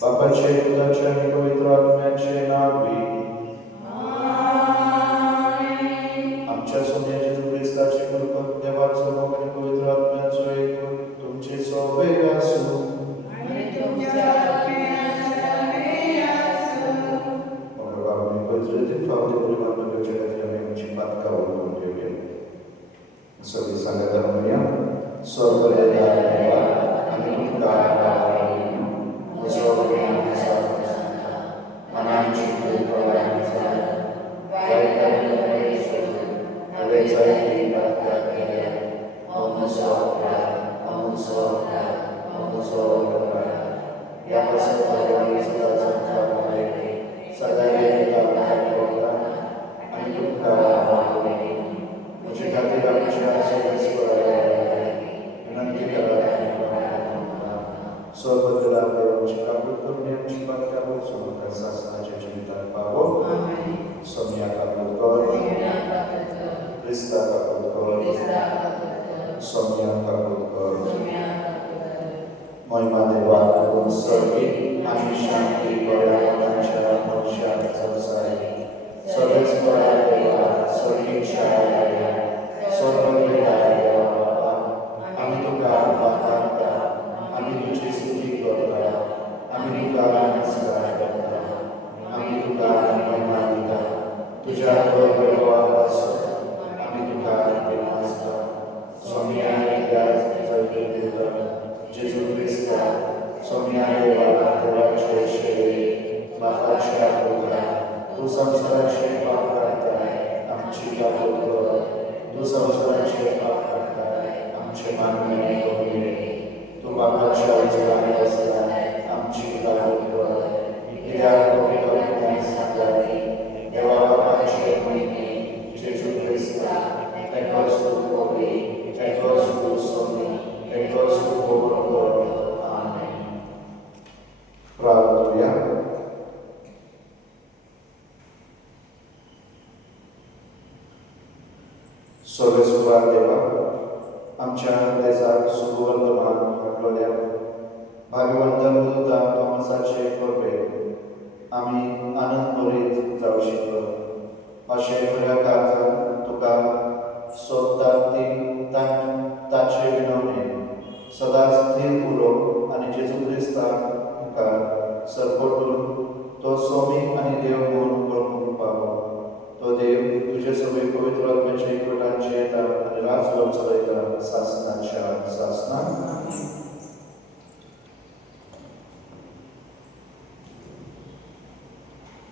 बापाचे मुलाचे आणि पवित्र आत्म्याचे नावे आमच्या सोन्याचे ख्रिस्ताचे कृपा देवाचं नाव आणि पवित्र आत्म्याचं एक तुमचे सोबत असो आणि तुमच्या आत्म्यासोबत असो. बाबांनी पवित्र फावले परिवाराच्या आमची बात काढून ठेवली. सगळी सांगा धर्मया स्वर्गले देवा आणि तुमका मनाची कृपा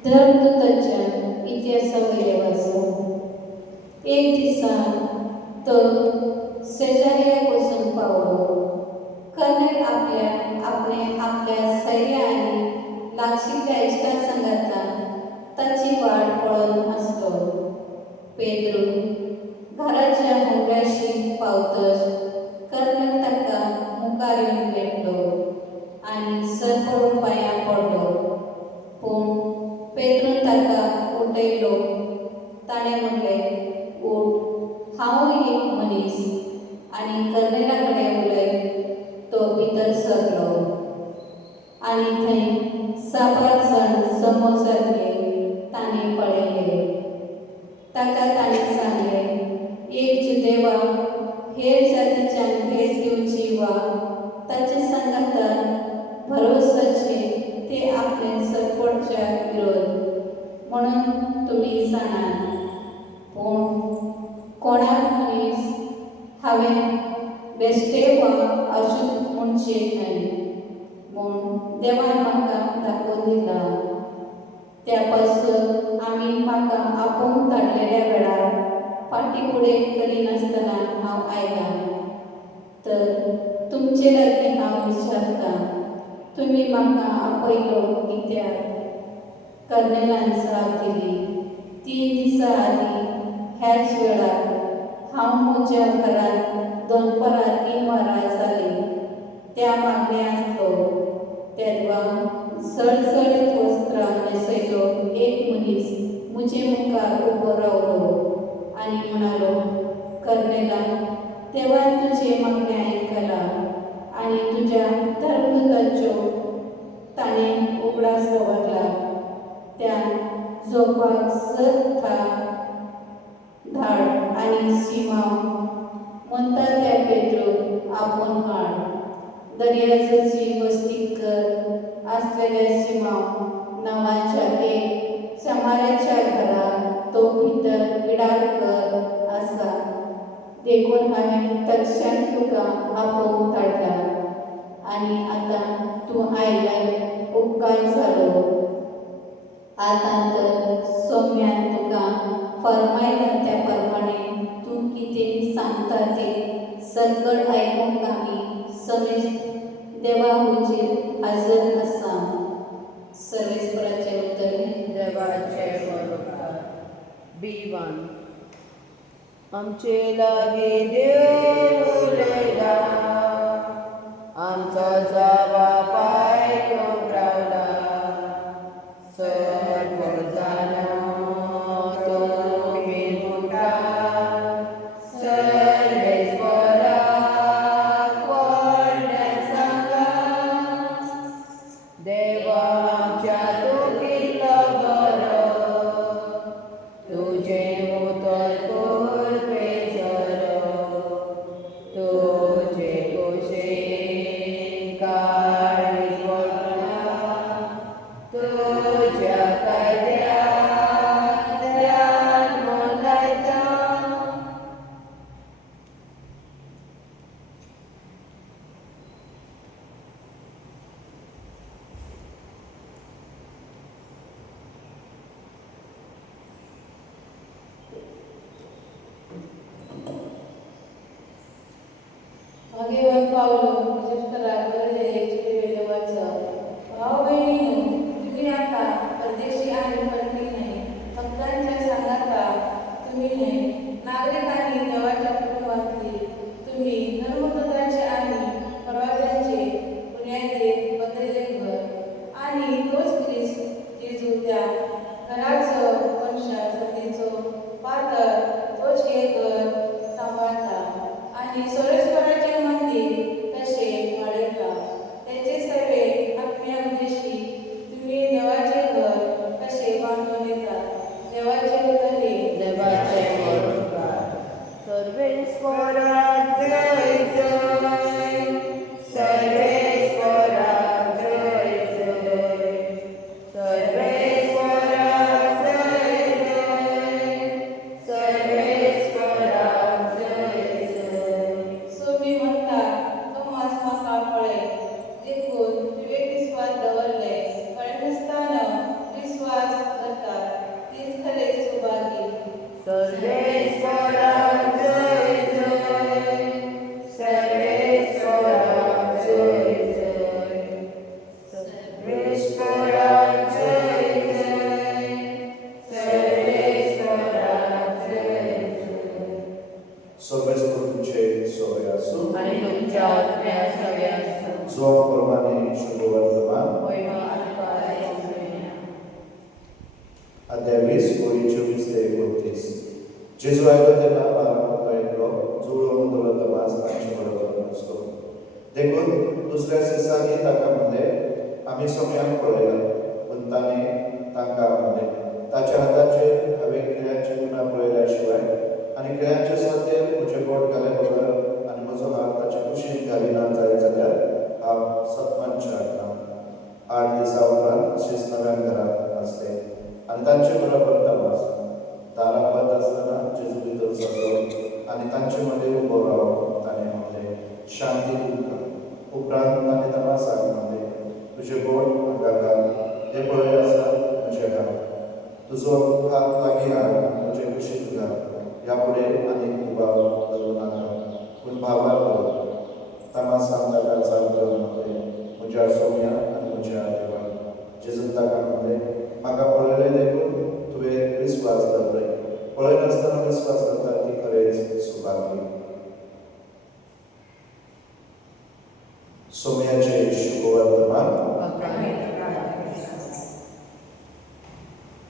धर्मदूताच्या इतिहासावयले वाचो. एक दिसा तो सेजारिया वचून पावलो. कर्नेल आपल्या सैर्या पडून असतो. पेद्रू घराच्या हुंड्याशी पावतच कर्नल ताका मुखार येवन भेटलो आनी सरपळून पांयां पडलो. पूण पेद्रून ताका उठयलो. ताणें म्हणलें, उठ, हांवूय एक मनीस. आनी कर्नेला कडेन उलयत तो भितर सरलो. आनी थंय 7 जाण समोर जाल्ले ताणें पळयले. ताका ताणें सांगलें, एक जुदेवा हेर जातीच्यांक भेट दिवची वा ताचे सांगातार भरवसाचे ते आपले सरपडच्या विरोध म्हणून तुमी जाणात. पूण कोणाक मनीस हांवें बेश्टे वा अशुद्ध म्हणचें न्हय म्हूण देवान म्हाका दाखोवन दिला. त्या पासून आमी म्हाका आपोवन धाडलेल्या वेळार फाटीं फुडें करिनासतना हांव आयलां. तर तुमचे लागीं हांव विचारतां, तुमी म्हाका आपयलो कित्याक? कर्नेलान जाप दिली, 3 दिसां आदीं ह्याच वेळार हांव म्हज्या घरांत दनपारां 3 वरां जालीं त्या मागणे आसलो. तेदवा सळसळीत वस्त्रां न्हेसयलो एक मनीस म्हजे मुखार उबो रावलो आनी म्हणालो, कर्नेला, देवान तुजें मागणें आयकलां आनी तुज्या धर्मदूताच्यो ताणें उगडास दवरला. त्या झोपाक धाड आनी सिमांव म्हणटा त्या पेद्रूक आपोवन हाड. दर्याजची वस्ती कर आसलेल्या सिमांव नांवाच्या एक समाऱ्याच्या घरांत तो भितर विडारकर आसा. देखून हांवें तक्षण तुका आपोवन धाडला आनी आतां तूं आयल्यार उपकार जालो. आतां तर सोम्यान तुका फर्मायला त्या प्रमाणें तूं कितें सांगता तें सगळ आयकूंक आमी समेस्त देवा हुजीर हाजर आसा. सर्वेस्पराचें उतर देवाचें बरोबर. B1 आमचे लागीं देव उलयला, आमचो जबाब आयकूंक रावला. सरपळ जालो तुमी मुखार, सर्वेस्पराक व्हडलें सांगा. देवा आमच्या तूं कितलो बरो, तुजें उतर कुरपे झरो. तुजे कुशीन काळीज वळखना, तुज्या कायद्याक ध्यान मन लायता. आमी सगळ्यांक पळयला पूण ताणें तांकां म्हणलें ताच्या हाताचे हांवें किळ्यांची गुणां पळयल्या शिवाय आनी किळ्यांचे सद्याक म्हजें बोट घालें बगर आनी म्हजो हात ताच्या कुशीक घालिना जाल्यार हांव सत्मानशाक ना. 8 दिसां उपरांत शीस नव्या घरांत आसले आनी तांचे बरोबर तमास. दारां बंद आसतना जेजू भितर सरलो आनी तांचे मदीं उबो रावन ताणें म्हणलें शांती तुमकां. उपरांत ताणें तमासाक म्हणलें तुजें बोट म्हाका घाल, हें पळय आसा म्हजें हात. तुजो हात लागीं हाड, म्हजे कुशीक घाल. ह्या फुडें आनीक दुबाव दवरूं नाका पूण भावार दवर. तमासान ताका जाप करून म्हणलें म्हज्या सोम्या आनी म्हज्या देवा. जेजून ताका म्हणलें म्हाका पळयलें देखून तुवें विस्वास दवरलो. पळयनासतना विस्वास दवरता ती खरेंच सुभागी. सोम्याचें शुभवर्तमान.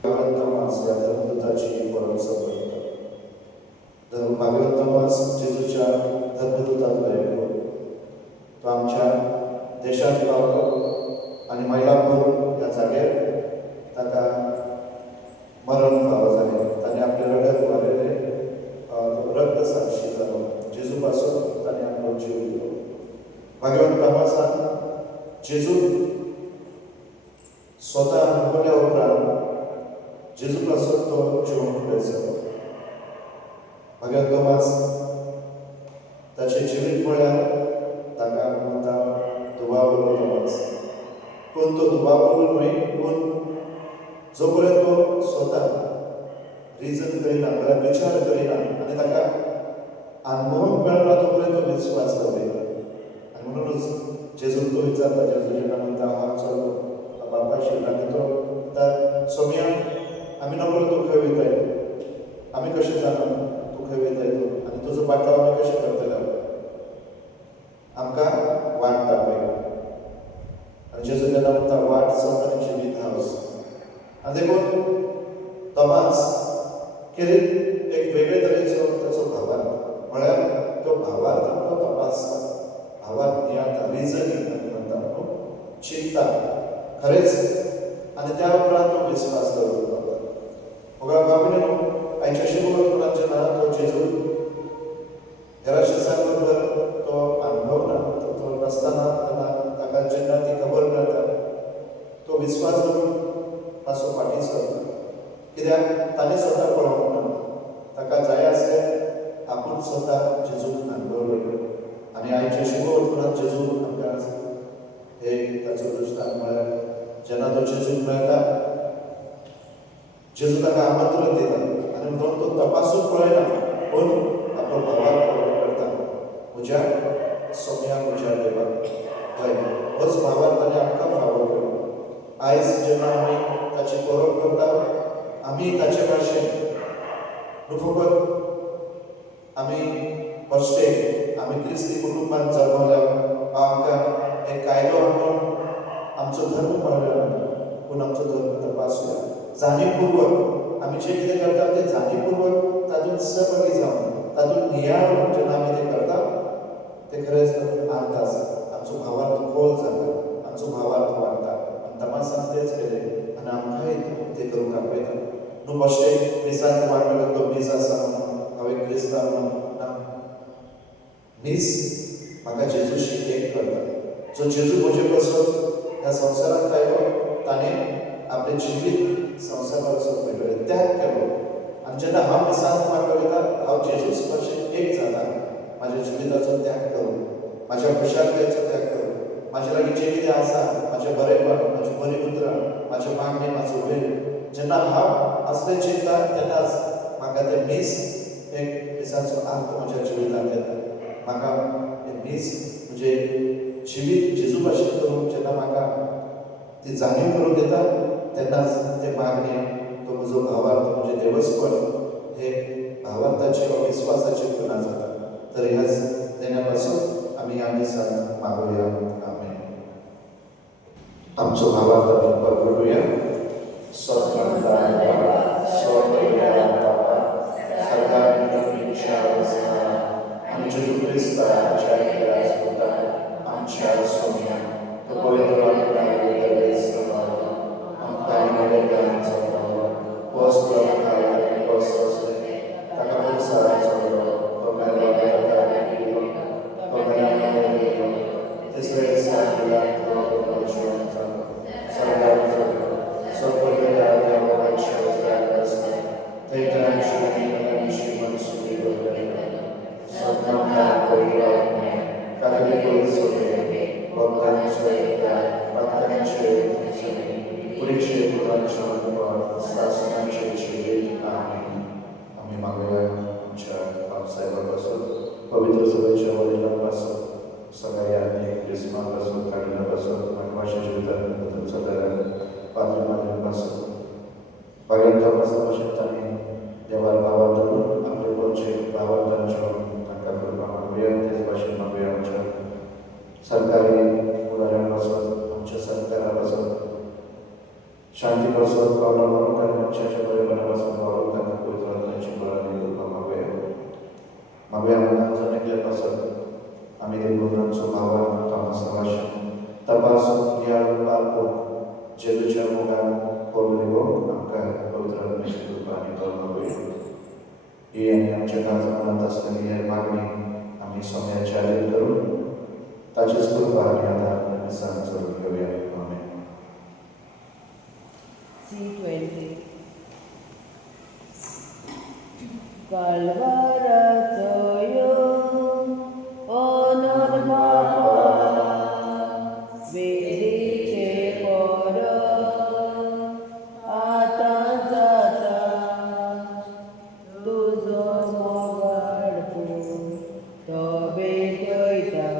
भागवत तमास ह्या धर्मदूताची परब समजता. भागवत तमास जेजूच्या धर्मदूतांतलो एकलो. तो आमच्या देशांत पावलो आनी मैलापूर ह्या जाग्यार ताका मरण फावो जालें. ताणें आपलें रगत वारयलें, रक्त साक्षी जालो. जेजू पासून ताणें आपलो जीव दिलो. भागवत तमासांत जेजू स्वता अनुभवल्या उपरांत जेजू पासून तो जिवन फुडें सरलो. भागवत तमास ताचें जिवीत म्हळ्यार ताका म्हणटा दुबावलो तमास. पूण तो दुबावलो न्हय, पूण जो पर्यंत तो स्वता रिजन करिना म्हळ्यार विचार करिना आनी ताका अनुभव मेळना तो पर्यंत तो विस्वास दवरिना. आनी म्हणूनच जेजूक तो विचारता, जेजूच्या म्हणटा हांव चल्लो बापाशी. आनी तो म्हणटा सोम्या आमी नकळो तूं खंय वयताय, आमी कशें जाणा तूं खंय वयताय तो, आनी तुजो पाटलो आमी कशें करतले, आमकां वाट दाखय. आनी जेजू तेन्ना म्हणटा वाट सत आनी जिवीत हांवच. आनी देखून तमास कितें एक वेगळे तरेचो ताचो भावार्थ म्हळ्यार तो भावार्थ तो तपासता, भावार्थ नियाळटा, रिजनींग म्हणटा न्हू, चिंतता खरेंच. आनी त्या उपरांत तो विस्वास दवरता. मोगा बाबडे आयच्या शिगोवपाक जेन्ना तो जेजू हेरा शिसां बरोबर तो अनुभवना, तो नसतना ताका जेन्ना ती खबर मेळटा तो विस्वास दवरून मातसो फाटीं सरता. कित्याक ताणें स्वता पळोवंक ना. ताका जाय आसलें आपूण स्वता जेजूक अनुभवलो. आनी आयच्या शिगोवपाक जेजू आमकां हे ताचो दृश्टांत म्हळ्यार जेन्ना तो जेजूक मेळटा जेजू ताका आमंत्रण दिता आनी म्हणून तो तपासून पळयना पूण आपलो भावाक पळोवन करता म्हज्या सोम्या म्हज्या देवा. हय, होच भावार्थ ताणें आमकां फावो केलो. आयज जेन्ना आमी ताची परब करता आमी ताचे भाशेन न्हू फकत आमी फर्स्टेक आमी क्रिस्ती कुटुंबांत जल्मल्यात आमकां एक कायदो म्हणून आमचो धर्म पाळला पूण आमचो धर्म तपासूया. जाणीवपूर्वक आमी जें कितें करता तें जाणीवपूर्वक तातूंत सहभागी जावन तातूंत नियाळ जेन्ना आमी तें करता तें खरेंच अर्थ आसा. आमचो भावार्थ खोल जाता, आमचो भावार्थ वाडटा. आनी तमासान तेंच केलें आनी आमकांय तें करूंक आपयता न्हू. फर्स्टेक मिसाक वाडलो तो मीस आसा म्हणून हांव क्रिस्तांव म्हणून ना. मीस म्हाका जेजूशी एक करता. जो जेजू म्हजे पासून ह्या संवसारांत आयलो ताणें आपलें जिवीत संवसाराचो वेगळें त्याग केलो. आनी जेन्ना हांव मिसांत वांटो वयता हांव जेजूस भशेन एक जाता. म्हाज्या जिविताचो त्याग करून, म्हाज्या खुशालकायेचो त्याग करून, म्हाजे लागीं जें कितें आसा म्हाजें बरेंपण, म्हाजी बरी उतरां, म्हाजें मागणें, म्हाजो वेळ, जेन्ना हांव असलें चिंतता तेन्नाच म्हाका तें मीस एक मिसाचो अर्थ म्हज्या जिवितांत येता. म्हाका हें मीस म्हणजे जिवीत जेजू भाशेन करूंक जेन्ना म्हाका ती जाणीव करून दिता तेन्नाच तें मागणें, तो म्हजो भावार्थ, म्हजें देवस्पण हे भावार्थाची वा विस्वासाची गणा जाता. तर ह्याच देण्या पासून आमी ह्या दिसांत मागुया. आमेन. आमचो भावार्थ आमी परगटुया. आनी जेजू क्रिस्ताच्या आमच्या सोम्या तो पवित्र बद्दल सगळ्या पात्र मानपासून बागेंपासून आवश्यकताने देवाला भावात धरून आपले कोणचे भावांतांच्या तांकां करपाक मागूया तेच भाशेन मागूया आमच्या सरकारी मुलाऱ्यांपासून आमच्या सरकारापासून शांतीपासून पावला म्हणून आणि मनशाच्या बरेपणापासून वावरून तांकां पवित्र आत्म्याची बळावणी करपाक मागूया मनात जणकल्यापासून आम्ही ते गुरुनांचो भावान तमासावाशन तपासून या पारको जेजूच्या मुखान पवलिगो आमकां पवित्र आत्म्याची कृपा आनी बळ मागूया ही आनी आमच्या काळजात मनात असलेली हेर मागणी आम्ही सोम्याच्या आदीन करून ताचीच कृपा आनी आदार आनी सांग चलून घेवया आमेन. C20 Kalvaraco honor Baba वेदीचे पोर आता जाता तुझो मोगडपूर तो बेतयता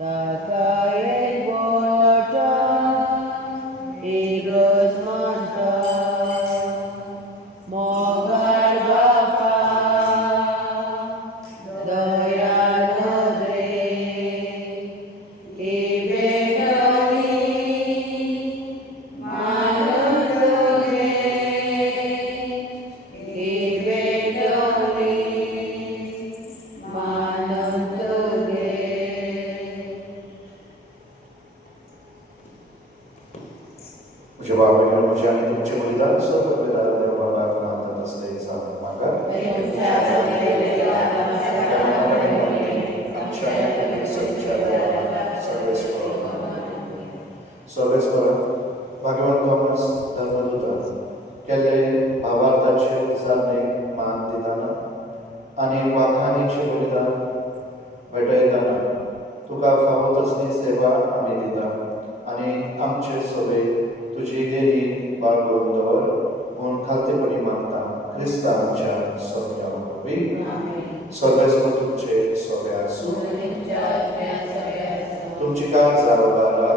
ताका एक बोटा इगर्ज मानता मोगाड बापा दया नजरे तुझे बाबा तुझे आणि तुमचे बलिदान सर्व देव बाबा मानतात असले साधन मागा सर्वेश्वर भगवान थॉमस धर्मदूत केले भावार्थाचे जाणे मान दिताना आणि वाखाणीचे बलिदान भेटयताना तुका फावो तसली सेवा आमी दिता आणि आमचे सगळे तुझी देणी बाळगून दवर म्हूण खालतेपणी मागता क्रिस्ता आमच्या सोप्या प्रवी सर्वेस्व तुमचे सोबे आसूं तुमची काळजा उबारला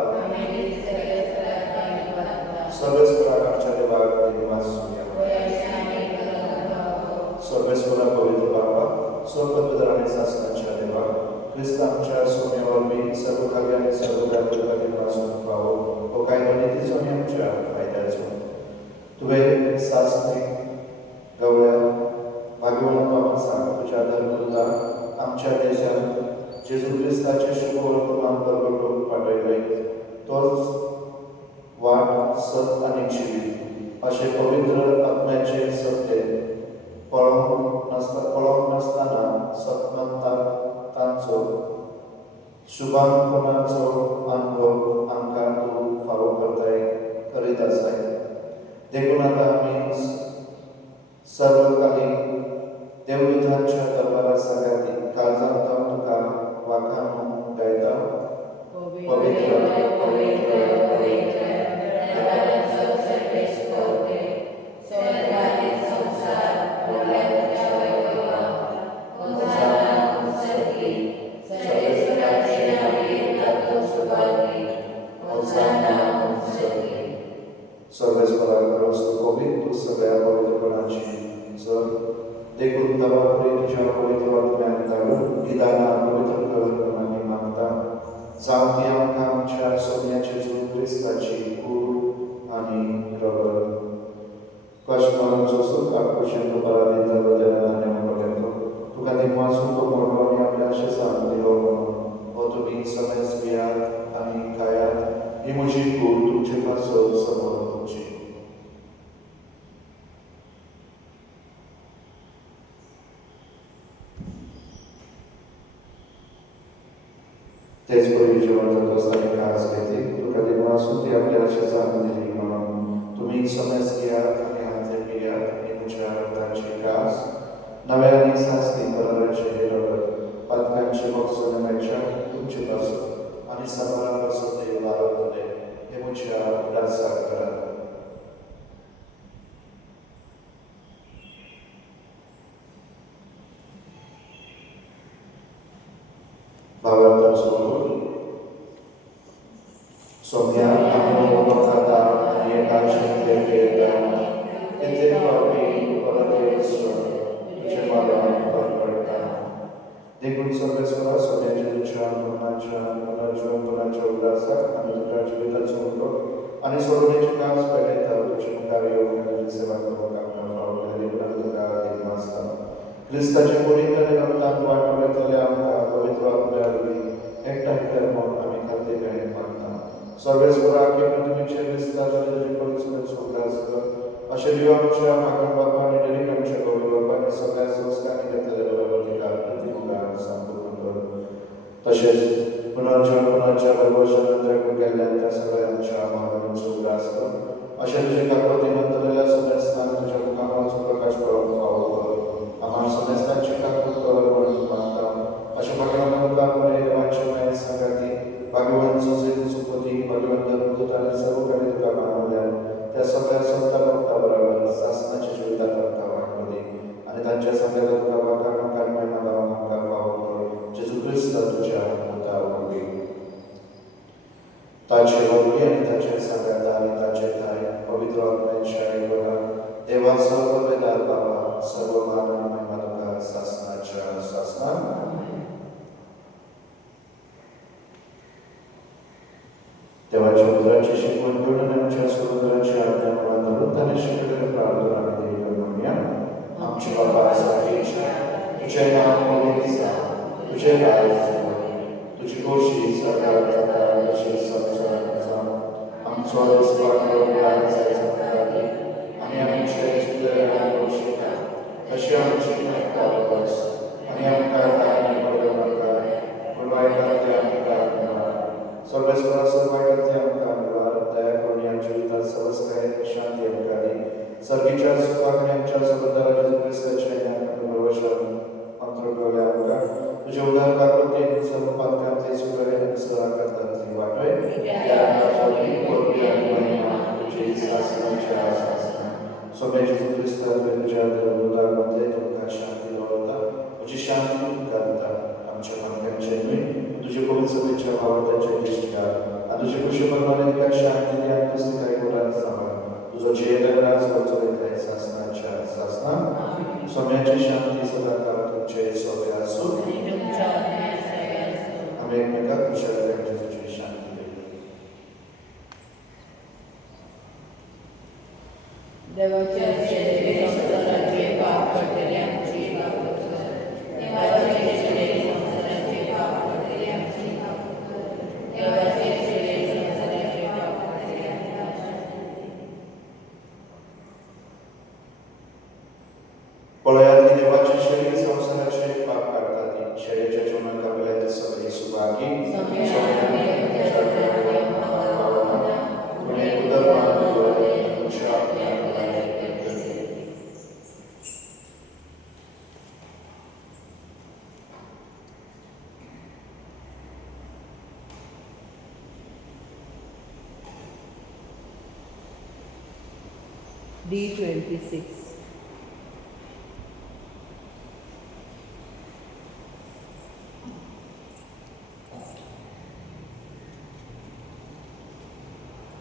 सर्वेस्वराक आमच्या देवाक निवास सर्वेस्वरा पवित्र बाबा सर्वपद आणि शासनाच्या देवा क्रिस्ता आमच्या सोम्यावरवी सर्व कार्य आणि सर्व व्यापकांनी वाचून पावो व काय नीतीचो आणि आमच्या फायद्याचो तुवें सासणे गवळ्या भाग्यवान बाबासा तुझ्या धर्मदूता आमच्या देशात जेजू क्रिस्ताचे शुभ वर्तमान परगटून पाठयले तोच वाट सत आणि जिवीत असे पवित्र आत्म्याचे सत्य पळोवंक नसताना सत्मंता तांचो शुभांपणाचो अनुभव आमकां तूं फावो करीत आसाय देखून आतां आमी सर्वकालीन देवदूतांच्या दरबारा सगळ्यांनी काळजांत तुका वाखाण गायता पवित्र सर्वेस्वराक वस्तू कोविद तू सगळ्या पवित्रपणाची जर देखून दबापुरी तुझ्या पवित्र आत्म्यान धाडून विधाना पवित्र कर आमी मागता जावं ती आमकां आमच्या सोन्याचे जून क्रिस्ताची कूड आनी रगत कश्टान जोसून आकुशेन पराधीन जालो तेन्ना पर्यंत तुका निमासून तो मोठो आनी आपल्या शेजान दिलो हो तुमी समय स्मियात आनी कायात ही म्हजी कूड तुमचे पासत समोर तुमची तेच पयलीं जेवण जाता आसतना खास घेतली तुका निमासून ती आपल्या शेजान दिली म्हणून तुमी समय स्मियात आनी हातले पियात ही म्हज्या रगताची खास नव्या आनी सासणी बरोबरचे हे रगत पातकांचे मोगसोने मेळच्या तुमचे पासत आनी सांबाळा पासत देव वारवतले हे म्हज्या उदासाक करात भावार्थाचो Somia Amorata Yekashite Veda Ete Papi Paradesa Jemala Parvarta Dekun Sarvesvara Somya Jidichan Punacha Udasa Anutra Jivita Sundro आणि सोडवण्याचे काम स्पर्धेत तुझे कार्य योग्य सेवा करून ख्रिस्ताचे कोणीतरी रक्तात वाटवले आमका पवित्र आपल्यावरी एकटा धर्म आम्ही खाते गाणे मानता सर्वेश्वरा के पृथ्वीचे ख्रिस्ताचे तुझे पवित्र सोडलास अशा दिवाच्या भागन बापाने डेली आमच्या गौरी बापाने सगळ्या संस्काराने घेतलेल्या बरोबर अधिकार प्रतिमुखान संपूर्ण कर तसेच पुनर्जन्माच्या भरवशानंतर गेल्यानंतर सगळ्यांच्या मानवांचा उल्हास कर अशा तुझे काकवती मंतलेल्या सगळ्या तुझ्या मुखामाचा प्रकाश पडत व्हावं आम्हाला समस्यांची काकूत म्हणून मानता अशा पटणामध्ये देवांच्या माये संगाती भाग्यवान सुसेती सुपती भगवंत धर्मदूताने सर्व काही तुका मानवल्या त्या सगळ्या संत भक्ताबरोबर शासनाच्या जीवितात तुका वाटमध्ये आणि त्यांच्या संघात तुका वाकारणं काढण्याला भावना व्हावं जेजू ख्रिस्त तुझ्या हातावर ताचे वडील आणि ताचे संघात आणि ताचे ताई पवित्र आत्म्याच्या आईवर देवा सर्व वेदार बाबा सर्व मानव महिमा तुका शासनाच्या शासना देवाच्या पुत्राची शिकवण घेऊन आमच्या सुंदराची आज्ञा मला धरून त्याने शिकलेल्या प्रार्थना आणि देव म्हणूया आमचे बाबा तुझे नाम पवित्र तुझे राज्य तुझी गोष्टी सकाळचा कशी संसाराचा आमचा आणि आमच्या सुंदर गोष्टी कशी आमची बस आणि आमका सर्वेश्वरा सर्वांकडे आमका निवार दया करून या जीवितात सर्वच काही शांती आमकादी सर्वीच्या सुखाने आमच्या सबंधाला जेजू ख्रिस्ताच्या नावाने भरवशा अंतर्गत आमका तुझे उदार काकृती सर्व पालकांतले सुखरे सराकांतले वाटोय त्या राजाची पूर्वी आणि महिमा तुझी शासनाच्या शासना सोम्या जेजू ख्रिस्ता तुझ्या उदारमध्ये तुमका शांती लावता तुझी शांती तुमका देता आमच्या पालकांच्या तुझे पवित्रतेच्या भावताच्या दृष्टीला आणि तुझे कुशलपणाने काय शांती द्या तुझे काही गुणांचा सामान तुझं जे राज करतोय त्या शासनाच्या शासना सोम्याची शांती सदा काळ तुमचे सोबत असो आम्ही एकमेकात कुशलतेच्या तुझी शांती देऊ देवाच्या संसाराचे पाप पडलेले आमची पळयातली देवाची शरीर संसाराचे पाप काढतात शरीराच्या जीवनात आपल्याला सगळी सुभागी D26.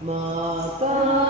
Maka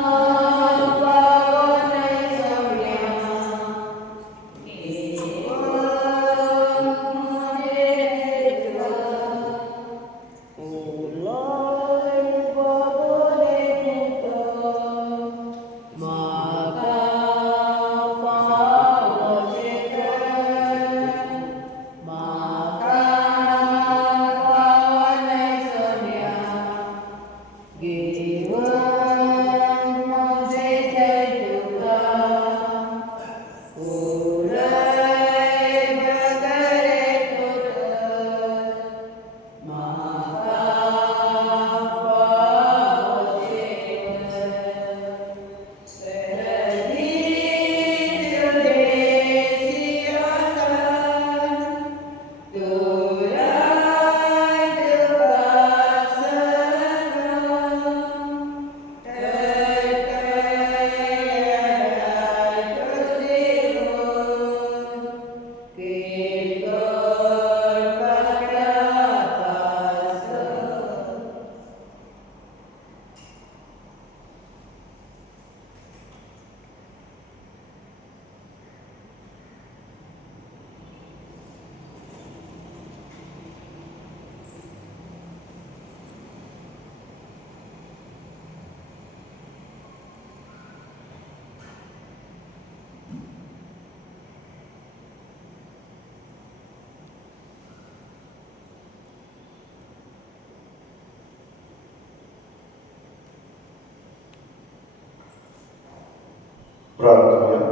प्रार्थना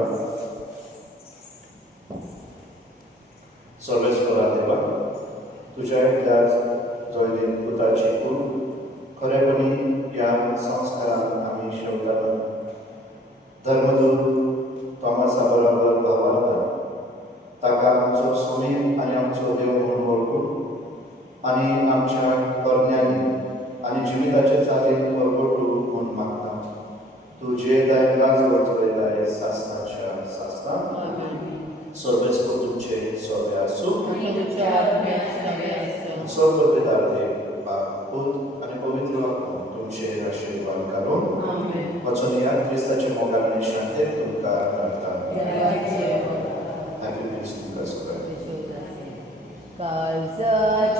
सर्वेस्परा देवा तुझ्या त्याच जवळील पुताची कूड खरेपणी या संस्कारात आम्ही शेवटाला धर्मदूत तोमासा बरोबर भावाला ताका आमचो सोमीर आनी आमचो देव म्हणून वळखून आनी आमच्या करण्यांनी आनी जिविताचे चालीक परगटू म्हूण मागता तूं जे दायकाच वचयताय सासणाच्या सासना सर्वेस्पर तुमचे सोबे आसूं सर्व पितार देव बाप पूत आनी पवित्र आत्मा तुमचे आशीर्वाद करून वचून या क्रिस्ताचे मोगान आनी शांतेत तुमकां प्रार्थना हॅपी क्रिस्मस काळजाच्या